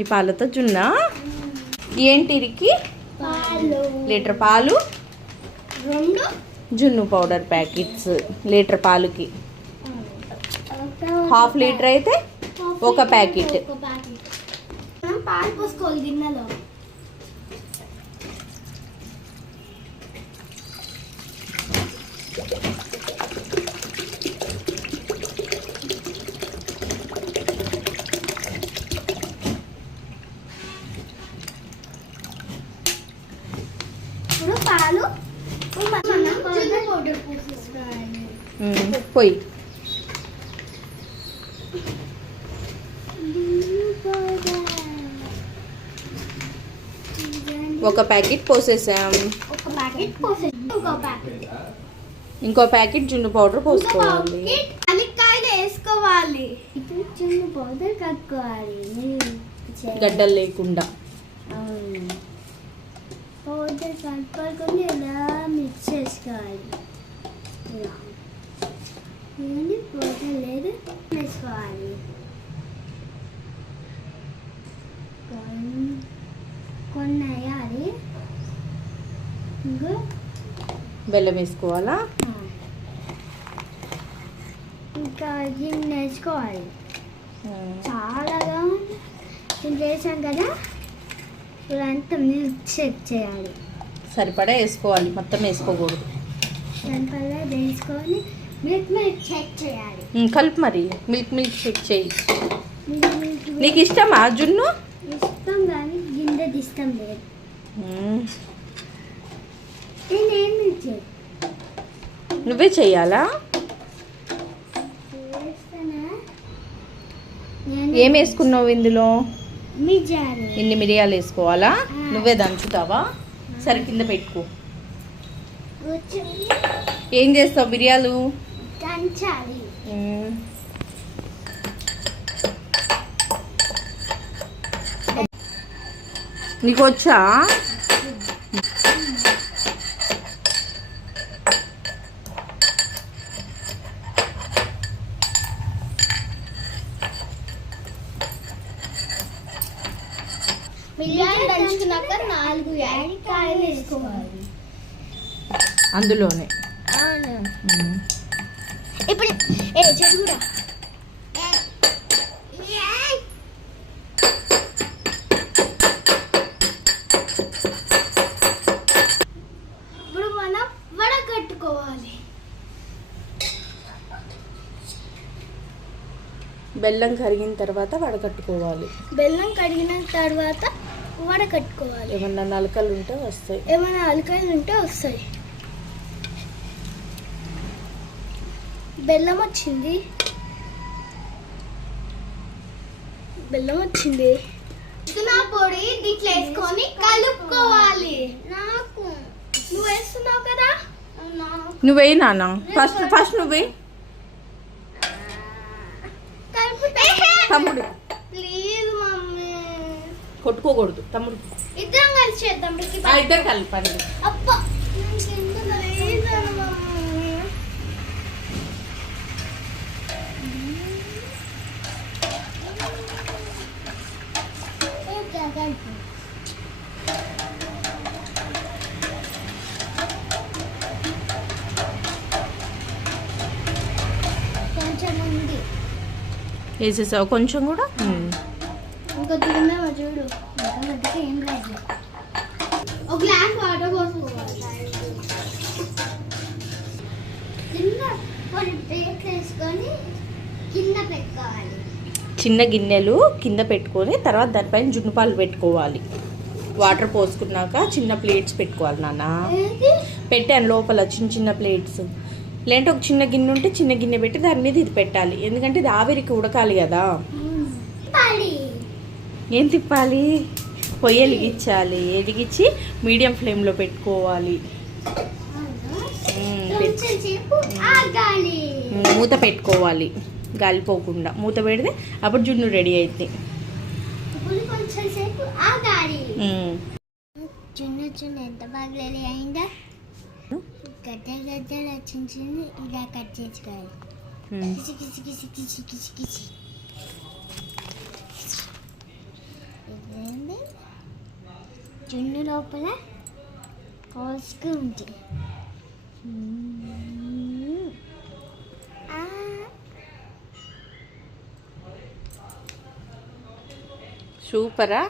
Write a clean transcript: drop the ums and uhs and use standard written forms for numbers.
ఈ పాలతో జున్న ఏంటికి లీటర్ పాలు, 2 జున్ను పౌడర్ ప్యాకెట్స్ లీటర్ పాలుకి, ½ లీటర్ అయితే ఒక ప్యాకెట్. మనం పాలు పోసుకోవాలి గిన్నెలో. ఇప్పుడు పాలు పౌడర్ పోసేసుకోవాలి. పోయి ఒక ప్యాకెట్ పోసేసాం. ఇంకో ప్యాకెట్ జున్ను పౌడర్ పోసుకోవాలి. అలిక్కాయలు వేసుకోవాలి. ఇప్పుడు జున్ను పౌడర్ కలుపుకోవాలి గడ్డలు లేకుండా. పౌడర్ కలుపుకొని ఇలా మిక్స్ చేసుకోవాలి. పౌడర్ లేదు వేసుకోవాలి. కొన్ని వేయాలి. ఇంకా బెల్లం వేసుకోవాలా? ఇంకా గిన్నె వేసుకోవాలి. చాలాగా నేను చేసాం కదా, ఇదంతా మిల్క్ షేక్ చేయాలి. సరిపడా వేసుకోవాలి, మొత్తం వేసుకోకూడదు. సరిపడా వేసుకొని మిల్క్ షేక్ చేయాలి. కలుపు మరి, మిల్క్ షేక్ చేయి. నీకు ఇష్టమా జున్ను? ఇష్టం కానీ గిన్నె ఇష్టం లేదు. నేనేమి నువ్వే చెయ్యాలా? ఏం వేసుకున్నావు ఇందులో? ఇన్ని మిరియాలు వేసుకోవాలా? నువ్వే దంచుతావా? సరే కింద పెట్టుకో. ఏం చేస్తావు మిరియాలు? దంచాలి. నీకు వచ్చా? మిరియాలు దంచుకున్నాక 4 యాలక్కాయలు వేసుకోవాలి అందులోనే. ఇప్పుడు చెడుగురా. ఇప్పుడు మనం వడకట్టుకోవాలి. బెల్లం కరిగిన తర్వాత వడకట్టుకోవాలి. బెల్లం కడిగిన తర్వాత వడకట్టుకోవాలి. ఏమన్నా నలకలు ఉంటే వస్తాయి. ఏమైనా అలకాయలు ఉంటే వస్తాయి. బెల్లం వచ్చింది. పొడి దీంట్లో వేసుకొని కలుపుకోవాలి. నువ్వు వేస్తున్నావు కదా, నువ్వే నాన్న. ఫస్ట్ నువ్వే. తమ్ముడు ప్లీజ్ మమ్మీ, కొట్టుకోకూడదు తమ్ముడు. ఇద్దరం కలిసి చేద్దాం. ఇద్దరు కలపండి. అబ్బా కొంచెం ఉంది. వేసేసావు కొంచెం కూడా. ఇంకా తిన్నావా చూడు. ఏం లేదు. ఒక గ్లాస్ వాటర్ పోసుకోవాలి. వేసుకొని కింద పెట్టుకోవాలి. చిన్న గిన్నెలు కింద పెట్టుకొని తర్వాత దానిపైన జున్ను పాలు పెట్టుకోవాలి. వాటర్ పోసుకున్నాక చిన్న ప్లేట్స్ పెట్టుకోవాలి నాన్న. పెట్టాను లోపల చిన్న ప్లేట్స్. లేదంటే ఒక చిన్న గిన్నె ఉంటే చిన్న గిన్నె పెట్టి దాని మీద ఇది పెట్టాలి. ఎందుకంటే ఇది ఆవిరికి ఉడకాలి కదా. ఏం తిప్పాలి? పొయ్యి వెలిగించాలి. వెలిగించి మీడియం ఫ్లేమ్లో పెట్టుకోవాలి. మూత పెట్టుకోవాలి గాలిపోకుండా. మూత పెడితే అప్పుడు జున్ను రెడీ అవుతుంది. జున్ను ఎంత బాగా రెడీ అయిందా. గడ్డలు వచ్చింది. ఇలా కట్ చేసుకోవాలి. జున్ను లోపల కాల్స్కి ఉంటుంది. సూపరా.